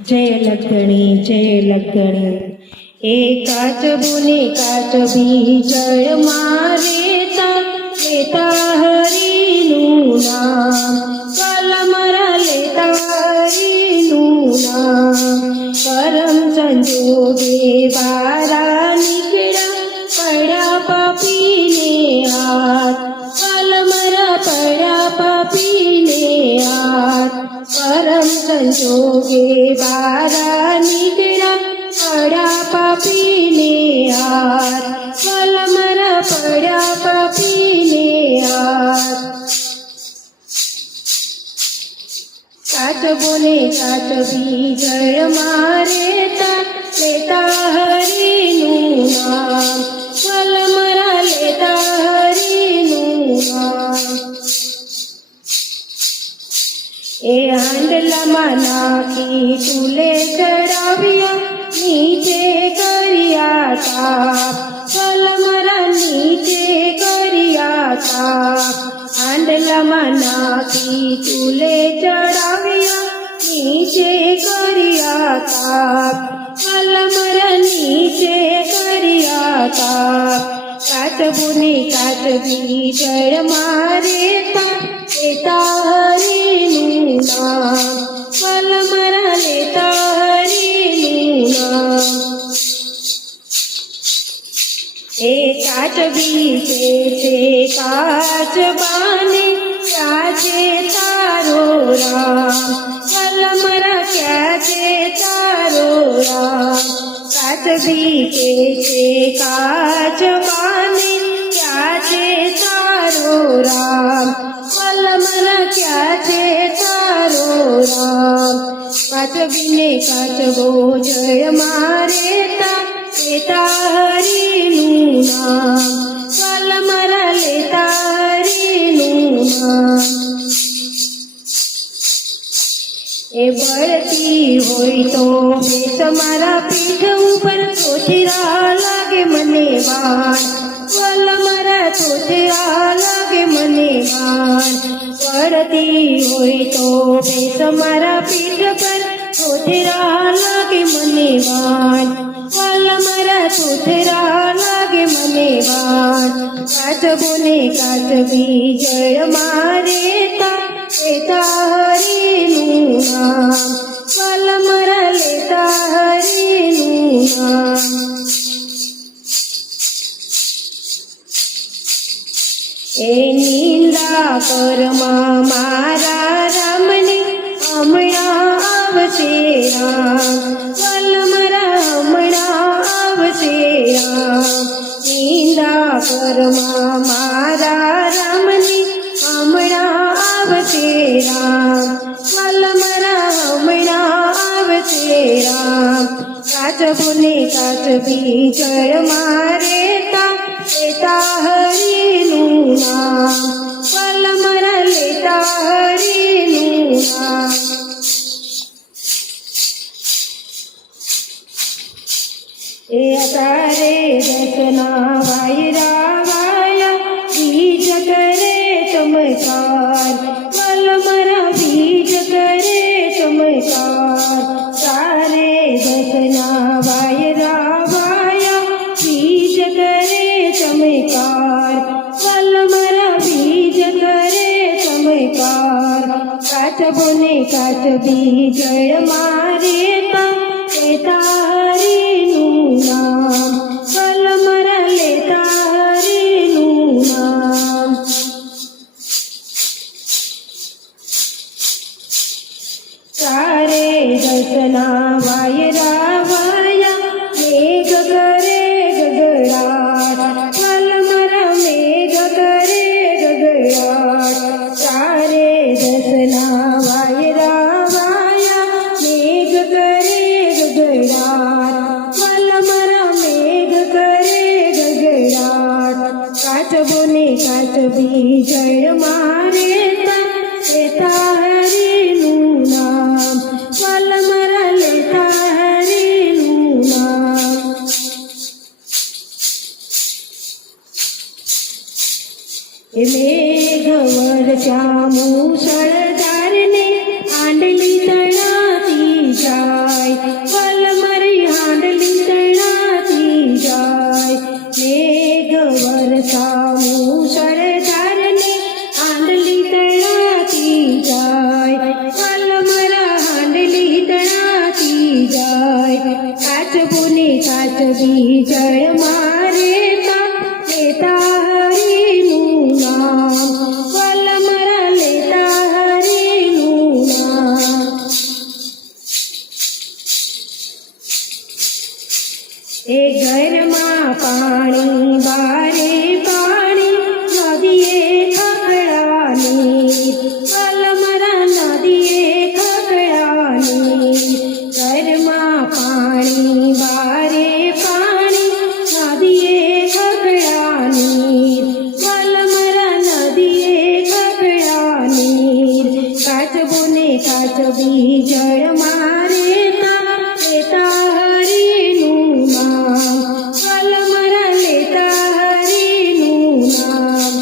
जय लग्गणी ए काचबोने काचबी जळ मारेता लेता हरीનું નામ કલમરા લેતા હરીનું નામ કરમ સંજોગે બારા નીકળ્યા પડ્યા પાપીને હાથ કલમરા પડ્યા પાપીને હાથ કરમ સંજોગે બારા નીકળ્યા પડ્યા પાપીને હાથ કલમરા પડ્યા પાપીને હાથ કાચબોને કાચબી જળ મારેતા લેતા હરીનું નામ કલમરા લેતા હરીનું નામ એ હાંડલામાં નાખી ચૂલે ચડાવ્યા નીચે કર્યા તાપ કલમરા નીચે કર્યા તાપ હાંડલામાં નાખી ચૂલે ચડાવ્યા નીચે કર્યા તાપ કલમરા નીચે કર્યા તાપ કાચબોને કાચબી જળ મારેતા લેતા હરીનું નામ કલમરા લેતા હરીનું નામ એ કાચબી છે કાચબાને ક્યાં છે તારો રામ કલમરા ક્યાં છે તારો રામ કાચબી છે કાચબાને ક્યાં છે તારો રામ કલમરા ક્યાં છે તારો રામ કાચબીને કાચબો જળ મારેતા લેતા હરીનું નામ કલમરા લેતા હરીનું નામ એ બળતી હોય તો બેસ મારા પીઠ ઉપર ચોથેરા લાગે મને બાણ કલમરા ચોથેરા લાગે મને બાણ બળતી હોય તો બેસ મારા પીઠ પર ચોથેરા લાગે મને બાણ કલમરા ચોથેરા લાગે મને બાણ કાચબોને કાચબી જળ મારેતા લેતા હરીનું નામ કલમરા લેતા હરીનું નામ એ નિંદા કરમાં મારા રામને હમણાં આવશે રામ કલમરા હમણાં આવશે રામ નિંદા કરમાં મારા રામને હમણાં આવશે રામ કલમરા હમણાં આવશે રામ કાચબોને કાચબી જળ મારેતા લેતા હરીનું નામ કલમરા લેતા હરીનું નામ એ તારે દસના વાયરા વાયા બીજ કરે ચમકાર કલમરા બીજ કરે ચમકાર તારે દસના વાયરા વાયા બીજ કરે ચમકાર કલમરા બીજ કરે ચમકાર કાચબોને કાચબી જળ મારેતા લેતા હરીનું નામ કલમરા લેતા હરીનું નામ તારે દસના વાયરા વાયા મેઘ કરે ગગડાટ કલમરા મેઘ કરે ગગડાટ તારે દસના વાયરા વાયા મેઘ કરે ગગડાટ કલમરા મેઘ કરે ગગડાટ કાચબોને કાચબી જળ મારેતા લેતા હરીનું નામ કલમરા લેતા હરી કાચબોને કાચબી જળ મારે લેતા હરિનું નામ વલમરા લેતા હરિનું નામ એ ઘરમાં પાણી બારે પાણી નદીએ ખખડાની વલમરા નદીએ ખખડાની ઘરમાં પાણી બારે પાણી નદીએ ખખડાની વલમરા નદીએ ખખડાની કાચબોને કાચબી જળ મારે લેતા હરિનું નામ વલમરા લેતા હરિનું નામ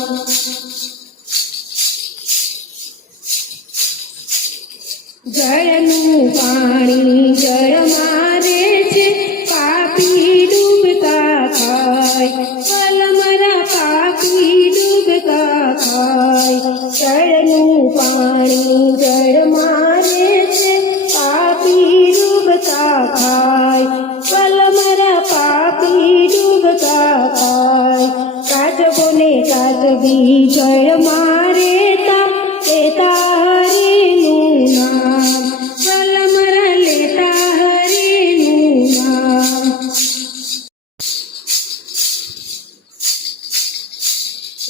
જળનું પાણી જળ મારે છે પાપી ડૂબતા ખાય વલમરા પાપી ડૂબતા ખાય જળનું પાણી જળ મારે છે પાપી ડૂબતા ખાય વલમરા પાપી ડૂબતા ખાય કાચબોને કાચબી જળ મારે લેતા હરિનું નામ વલમરા લેતા હરિનું નામ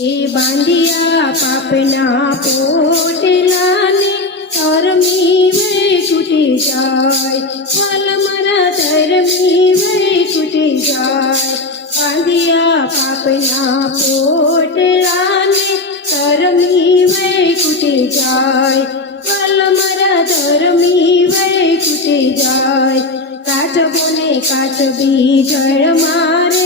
એ બાંધિયા પાપના પોટલાને ધર્મી વે છૂટી જાય વલમરા ધર્મી વે છૂટી જાય બાંધિયા પાપના પોટલાને ધર્મી વે છૂટી જાય વલમરા ધર્મી વે છૂટી જાય કાચબોને કાચબી જળ મારે